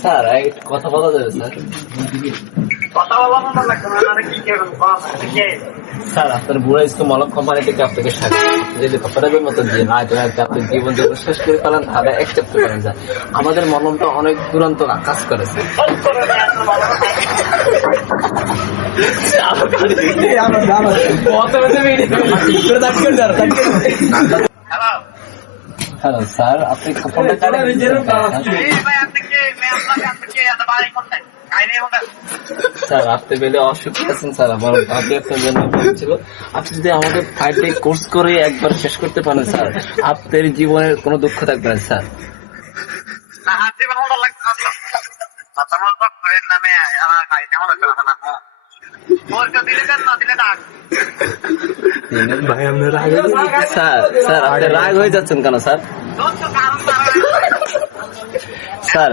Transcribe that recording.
Sir কথা বলা যাবে স্যার? স্যার আপনার বুড়া ইসকো মলক কোম্পানি থেকে আপনাকে যদি অপরাধের মতো দিয়ে না আপনি জীবন যখন শেষ করে ফেলেন তাহলে অ্যাকসেপ্ট করেন স্যার। আমাদের মলমটা অনেক দুরন্ত কাজ করে স্যার। হ্যালো স্যার, আপনি ফোনটা স্যার আপনি বেলে অসুখী আছেন স্যার। আমার ভাবি আপনার জন্য ছিল, আপনি যদি আমাদের 5 ডে কোর্স করে একবার শেষ করতে পারেন স্যার, আপনার জীবনের কোনো দুঃখ থাকবে না স্যার। ভাই আপনি রাগ স্যার, স্যার আপনি রাগ হয়ে যাচ্ছেন কেন স্যার? স্যার